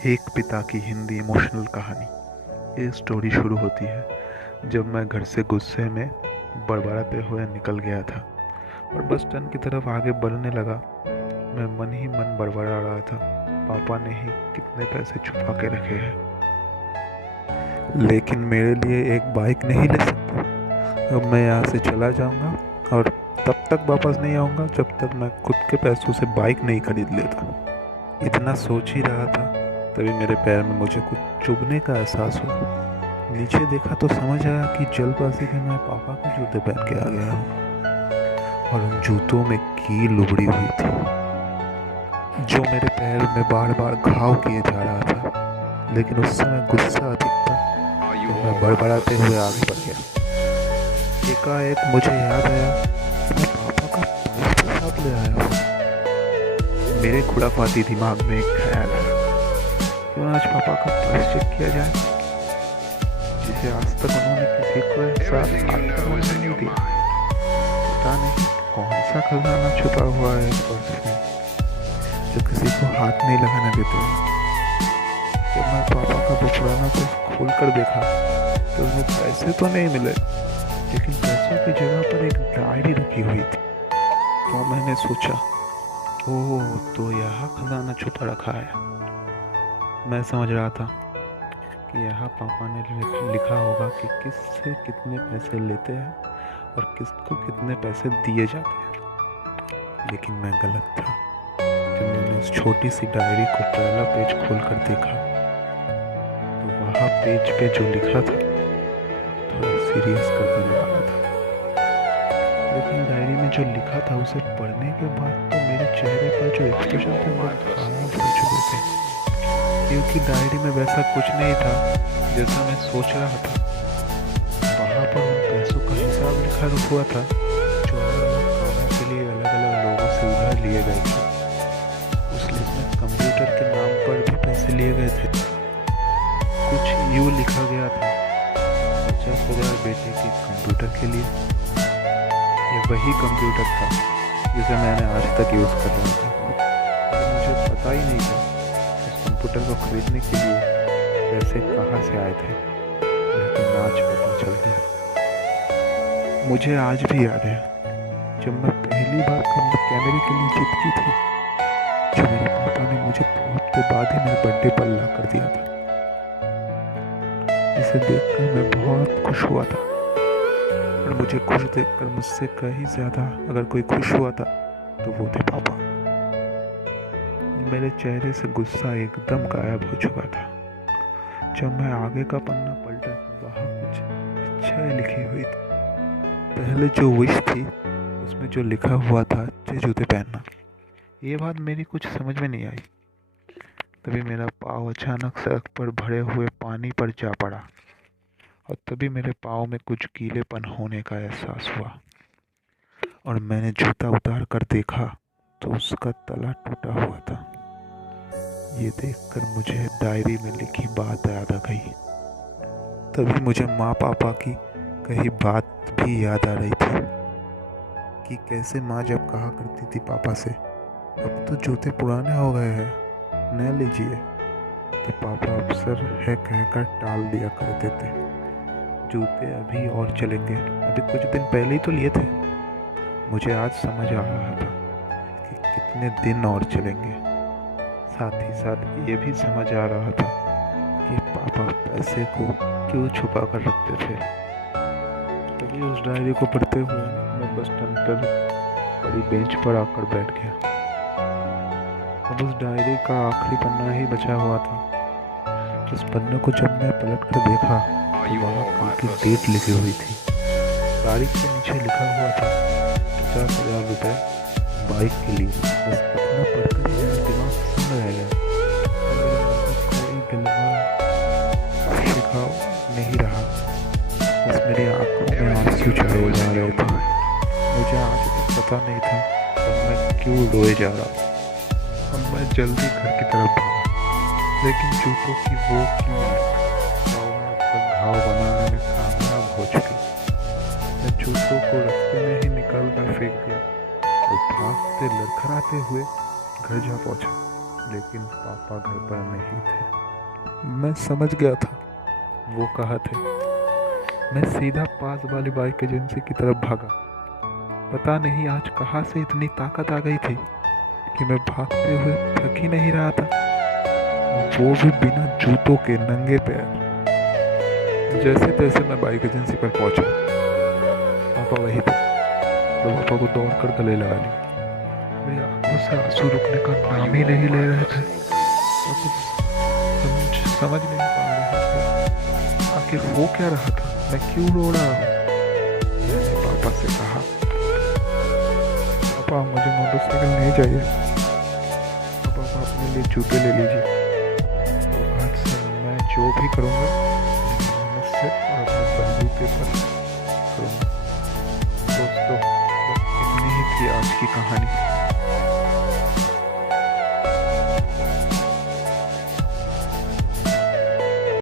एक पिता की हिंदी इमोशनल कहानी। ये स्टोरी शुरू होती है जब मैं घर से गुस्से में बड़बड़ाते हुए निकल गया था और बस स्टैंड की तरफ आगे बढ़ने लगा। मैं मन ही मन बड़बड़ा रहा था, पापा ने ही कितने पैसे छुपा के रखे हैं, लेकिन मेरे लिए एक बाइक नहीं ले सकते। अब मैं यहाँ से चला जाऊँगा और तब तक वापस नहीं आऊँगा जब तक मैं खुद के पैसों से बाइक नहीं खरीद लेता। इतना सोच ही रहा था, तभी मेरे पैर में मुझे कुछ चुभने का एहसास हुआ। नीचे देखा तो समझ आया कि जल्दबाजी में मैं पापा के जूते पहन के आ गया हूँ और उन जूतों में कील उभड़ी हुई थी जो मेरे पैर में बार बार घाव किए जा रहा था। लेकिन उस समय गुस्सा अधिक था तो मैं बड़बड़ाते हुए आगे बढ़ गया। एकाएक मुझे याद आया कि मैं पापा का पर्स के साथ ले आया हूँ। मेरे खुराफाती दिमाग में एक ख्याल आया, क्यों ना आज पापा का पर्स चेक किया जाए, जिसे आज तक उन्होंने किसी को एहसास हाथ करवाने नहीं दिया। पता नहीं कौन सा खजाना छुपा हुआ है इस पर्स में जो किसी को हाथ नहीं लगाने देते हैं। जब मैं पापा का वो पुराना पर्स खोल कर देखा तो उसमें पैसे तो नहीं मिले, लेकिन पैसों की जगह पर एक डायरी रखी हुई थी। तो मैंने सोचा, ओह, तो यहाँ खजाना छुपा रखा है। मैं समझ रहा था कि यहाँ पापा ने लिखा होगा कि किससे कितने पैसे लेते हैं और किसको कितने पैसे दिए जाते हैं। लेकिन मैं गलत था। जब मैंने उस छोटी सी डायरी को पहला पेज खोलकर देखा तो वहाँ पेज पे जो लिखा था थोड़ा सीरियस कर देने वाला था। लेकिन डायरी में जो लिखा था उसे पढ़ने के बाद तो मेरे चेहरे पर जो एक्सप्रेशन थे वो खराब हो चुके थे, क्योंकि डायरी में वैसा कुछ नहीं था जैसा मैं सोच रहा था। वहाँ पर उन पैसों का हिसाब लिखा हुआ था जो अलग अलग कामों के लिए अलग अलग लोगों से उधार लिए गए थे। उस लिस्ट में कंप्यूटर के नाम पर भी पैसे लिए गए थे। कुछ यूँ लिखा गया था, 50,000 बेटे के कंप्यूटर के लिए। ये वही कंप्यूटर था जिसे मैंने आज तक यूज़ कर रहा था, लेकिन मुझे पता ही नहीं था इस कंप्यूटर को खरीदने के लिए पैसे कहाँ से आए थे। लेकिन आज पता चल गया। मुझे आज भी याद है जब मैं पहली बार कैमरे के लिए जिद की थी, जो मेरे पापा ने मुझे 2 हफ्ते बाद ही मेरे बर्थडे पर ला कर दिया था। इसे देखकर मैं बहुत खुश हुआ था और मुझे खुश देखकर मुझसे कहीं ज़्यादा अगर कोई खुश हुआ था तो वो थे पापा। मेरे चेहरे से गुस्सा एकदम गायब हो चुका था। जब मैं आगे का पन्ना पलटा तो वहाँ कुछ इच्छाएं लिखी हुई थी। पहले जो विश थी उसमें जो लिखा हुआ था अच्छे जूते पहनना। ये बात मेरी कुछ समझ में नहीं आई। तभी मेरा पाँव अचानक सड़क पर भरे हुए पानी पर जा पड़ा और तभी मेरे पाँव में कुछ गीलेपन होने का एहसास हुआ और मैंने जूता उतार कर देखा तो उसका तला टूटा हुआ था। ये देखकर मुझे डायरी में लिखी बात याद आ गई। तभी मुझे माँ पापा की कही बात भी याद आ रही थी कि कैसे माँ जब कहा करती थी पापा से, अब तो जूते पुराने हो गए हैं, नए लीजिए, तो पापा अक्सर है कहकर टाल दिया करते थे, जूते अभी और चलेंगे, अभी कुछ दिन पहले ही तो लिए थे। मुझे आज समझ आ रहा था कि कितने दिन और चलेंगे। साथ ही साथ ये भी समझ आ रहा था कि पापा पैसे को क्यों छुपा कर रखते थे। तभी उस डायरी को पढ़ते हुए मैं बस स्टैंड पर बड़ी बेंच पर आकर बैठ गया। अब उस डायरी का आखिरी पन्ना ही बचा हुआ था। उस पन्ने को जब मैं पलट कर देखा तो वहाँ उनकी डेट लिखी हुई थी। तारीख के नीचे लिखा हुआ था 50,000 रुपये बाइक के लिए। बस इतना पढ़कर ही मेरा दिमाग सुन रहेगा। कोई दिलवा शिकाव नहीं रहा, बस मेरी आंखों में आंसू चढ़े जा रहे थे। मुझे आज तक पता नहीं था कि मैं क्यों रोए जा रहा था। अब मैं जल्दी घर की तरफ भागा, लेकिन जूतों की वो कील पाँव में अब तक घाव बनाने में कामयाब हो चुकी। मैं जूतों को रास्ते में ही निकाल कर फेंक दिया और भागते लड़खड़ाते हुए घर जा पहुंचा। लेकिन पापा घर पर नहीं थे। मैं समझ गया था वो कहाँ थे। मैं सीधा पास वाली बाइक एजेंसी की तरफ भागा। पता नहीं आज कहाँ से इतनी ताकत आ गई थी कि मैं भागते हुए थक ही नहीं रहा था, वो भी बिना जूतों के नंगे पैर। जैसे तैसे मैं बाइक एजेंसी पर पहुंचा। पापा वही थे। तो पापा को दौड़ कर गले लगा ली। मेरी आंखों से आंसू रुकने का नाम ही नहीं ले रहे थे। समझ नहीं पा रहे थे आखिर हो क्या रहा था, मैं क्यों रो रहा हूँ। मैंने पापा से कहा, पापा मुझे मोटरसाइकिल नहीं चाहिए, पापा अपने लिए जूते ले लीजिए। और आज से मैं जो भी करूँगा मैं सिर्फ और अपने बलबूते पर करूँगा। दोस्तों बस इतनी ही थी आज की कहानी।